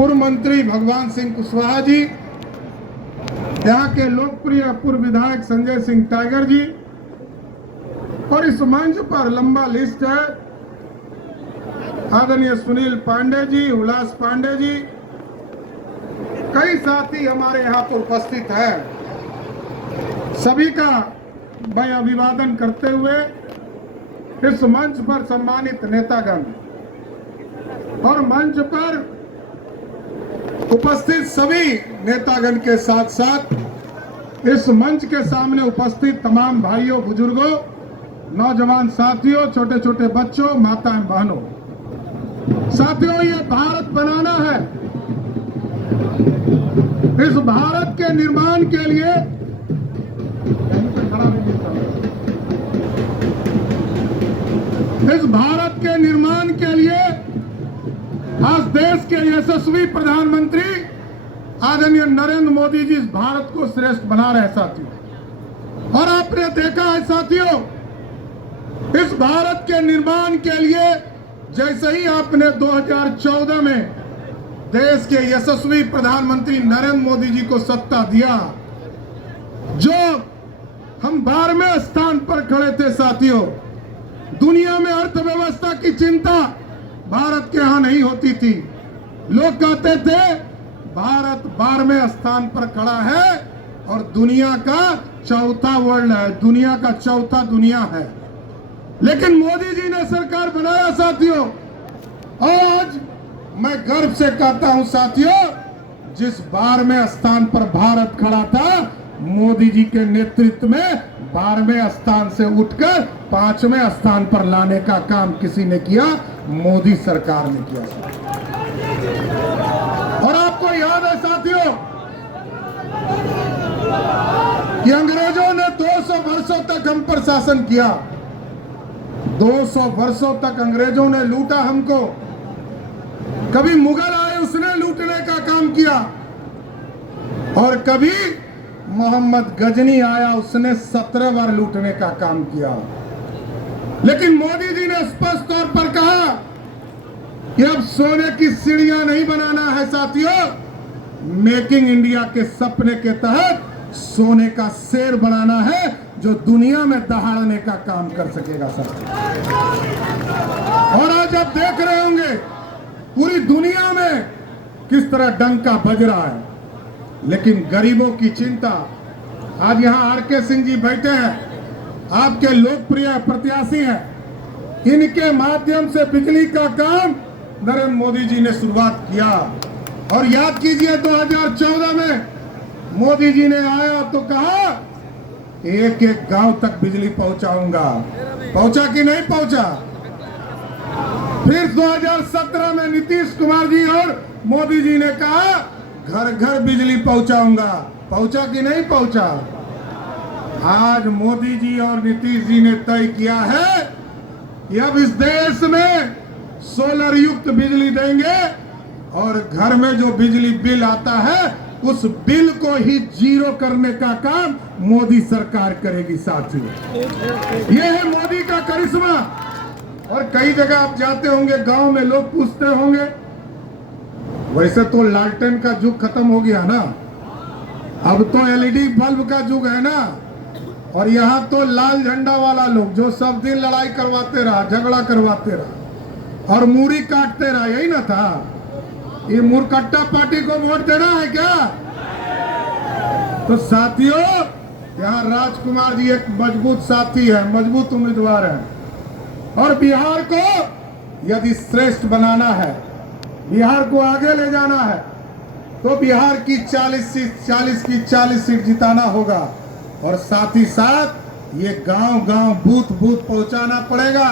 पूर्व मंत्री भगवान सिंह कुशवाहा जी, यहाँ के लोकप्रिय पूर्व विधायक संजय सिंह टाइगर जी, और इस मंच पर लंबा लिस्ट है, आदरणीय सुनील पांडे जी, उल्लास पांडे जी, कई साथी हमारे यहाँ पर उपस्थित हैं। सभी का मैं अभिवादन करते हुए इस मंच पर सम्मानित नेतागण और मंच पर उपस्थित सभी नेतागण के साथ साथ इस मंच के सामने उपस्थित तमाम भाइयों, बुजुर्गों, नौजवान साथियों, छोटे छोटे बच्चों, माताएं, बहनों, साथियों, ये भारत बनाना है। इस भारत के निर्माण के लिए आज देश के यशस्वी प्रधानमंत्री आदरणीय नरेंद्र मोदी जी इस भारत को श्रेष्ठ बना रहे हैं साथियों। और आपने देखा है साथियों, इस भारत के निर्माण के लिए जैसे ही आपने 2014 में देश के यशस्वी प्रधानमंत्री नरेंद्र मोदी जी को सत्ता दिया, जो हम 12वें स्थान पर खड़े थे साथियों। दुनिया में अर्थव्यवस्था की चिंता भारत के यहां नहीं होती थी। लोग कहते थे भारत 12वें स्थान पर खड़ा है और दुनिया का चौथा वर्ल्ड है, दुनिया का चौथा दुनिया है। लेकिन मोदी जी ने सरकार बनाया साथियों, और आज मैं गर्व से कहता हूं साथियों, जिस 12वें स्थान पर भारत खड़ा था, मोदी जी के नेतृत्व में 12वें स्थान से उठकर 5वें स्थान पर लाने का काम किसी ने किया? मोदी सरकार ने किया। और आपको याद है साथियों कि अंग्रेजों ने 200 वर्षों तक हम पर शासन किया। 200 वर्षों तक अंग्रेजों ने लूटा हमको। कभी मुगल आए, उसने लूटने का काम किया, और कभी मोहम्मद गजनी आया, उसने 17 बार लूटने का काम किया। लेकिन मोदी जी ने स्पष्ट तौर पर कहा कि अब सोने की सीढ़ियां नहीं बनाना है साथियों, मेकिंग इंडिया के सपने के तहत सोने का शेर बनाना है, जो दुनिया में दहाड़ने का काम कर सकेगा साथियों। और आज आप देख रहे होंगे पूरी दुनिया में किस तरह डंका बज रहा है, लेकिन गरीबों की चिंता। आज यहाँ आर.के. सिंह जी बैठे हैं, आपके लोकप्रिय प्रत्याशी हैं, इनके माध्यम से बिजली का काम नरेंद्र मोदी जी ने शुरुआत किया। और याद कीजिए 2014 में मोदी जी ने आया तो कहा एक एक गांव तक बिजली पहुंचाऊंगा। पहुंचा कि नहीं पहुंचा? फिर 2017 में नीतीश कुमार जी और मोदी जी ने कहा घर घर बिजली पहुंचाऊंगा। पहुंचा कि नहीं पहुंचा? आज मोदी जी और नीतीश जी ने तय किया है कि अब इस देश में सोलर युक्त बिजली देंगे, और घर में जो बिजली बिल आता है उस बिल को ही जीरो करने का काम मोदी सरकार करेगी साथियों। यह है मोदी का करिश्मा। और कई जगह आप जाते होंगे, गांव में लोग पूछते होंगे, वैसे तो लालटेन का युग खत्म हो गया ना, अब तो एलईडी बल्ब का युग है ना, और यहाँ तो लाल झंडा वाला लोग जो सब दिन लड़ाई करवाते रहा, झगड़ा करवाते रहा और मूरी काटते रहा, यही ना था। ये मुरकट्टा पार्टी को वोट देना है क्या? तो साथियों, यहाँ राजकुमार जी एक मजबूत साथी है, मजबूत उम्मीदवार है, और बिहार को यदि श्रेष्ठ बनाना है, बिहार को आगे ले जाना है, तो बिहार की 40 की 40 सीट जिताना होगा। और साथ ही साथ ये गांव गांव बूथ बूथ पहुंचाना पड़ेगा।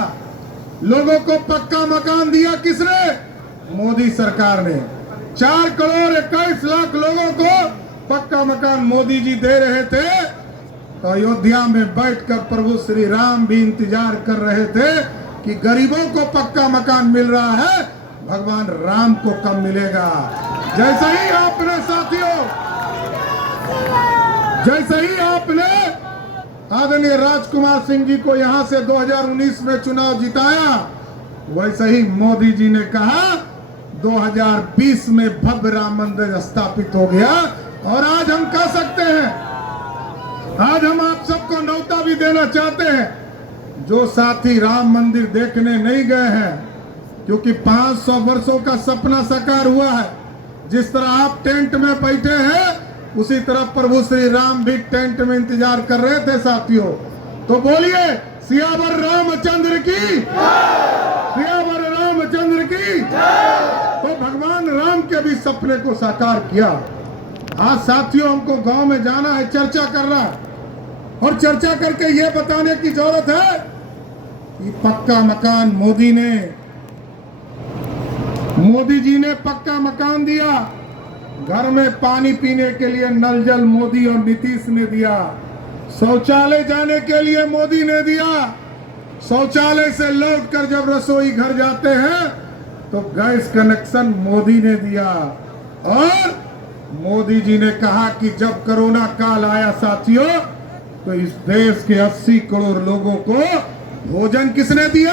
लोगों को पक्का मकान दिया किसने? मोदी सरकार ने। 4 करोड़ 21 लाख लोगों को पक्का मकान मोदी जी दे रहे थे, तो अयोध्या में बैठकर प्रभु श्री राम भी इंतजार कर रहे थे कि गरीबों को पक्का मकान मिल रहा है, भगवान राम को कब मिलेगा। जैसे ही आपने साथियों, जैसे ही आपने आदरणीय राजकुमार सिंह जी को यहां से 2019 में चुनाव जिताया, वैसे ही मोदी जी ने कहा 2020 में भव्य राम मंदिर स्थापित हो गया। और आज हम कह सकते हैं, आज हम आप सबको न्योता भी देना चाहते हैं, जो साथी राम मंदिर देखने नहीं गए हैं, क्योंकि 500 वर्षों का सपना साकार हुआ है। जिस तरह आप टेंट में बैठे हैं, उसी तरह प्रभु श्री राम भी टेंट में इंतजार कर रहे थे साथियों। तो बोलिए सियावर रामचंद्र की, सियावर रामचंद्र की। तो भगवान राम के भी सपने को साकार किया। आज साथियों हमको गांव में जाना है, चर्चा करना है, और चर्चा करके ये बताने की जरूरत है कि पक्का मकान मोदी जी ने पक्का मकान दिया। घर में पानी पीने के लिए नल जल मोदी और नीतीश ने दिया। शौचालय जाने के लिए मोदी ने दिया। शौचालय से लौटकर जब रसोई घर जाते हैं तो गैस कनेक्शन मोदी ने दिया। और मोदी जी ने कहा कि जब कोरोना काल आया साथियों, तो इस देश के 80 करोड़ लोगों को भोजन किसने दिया?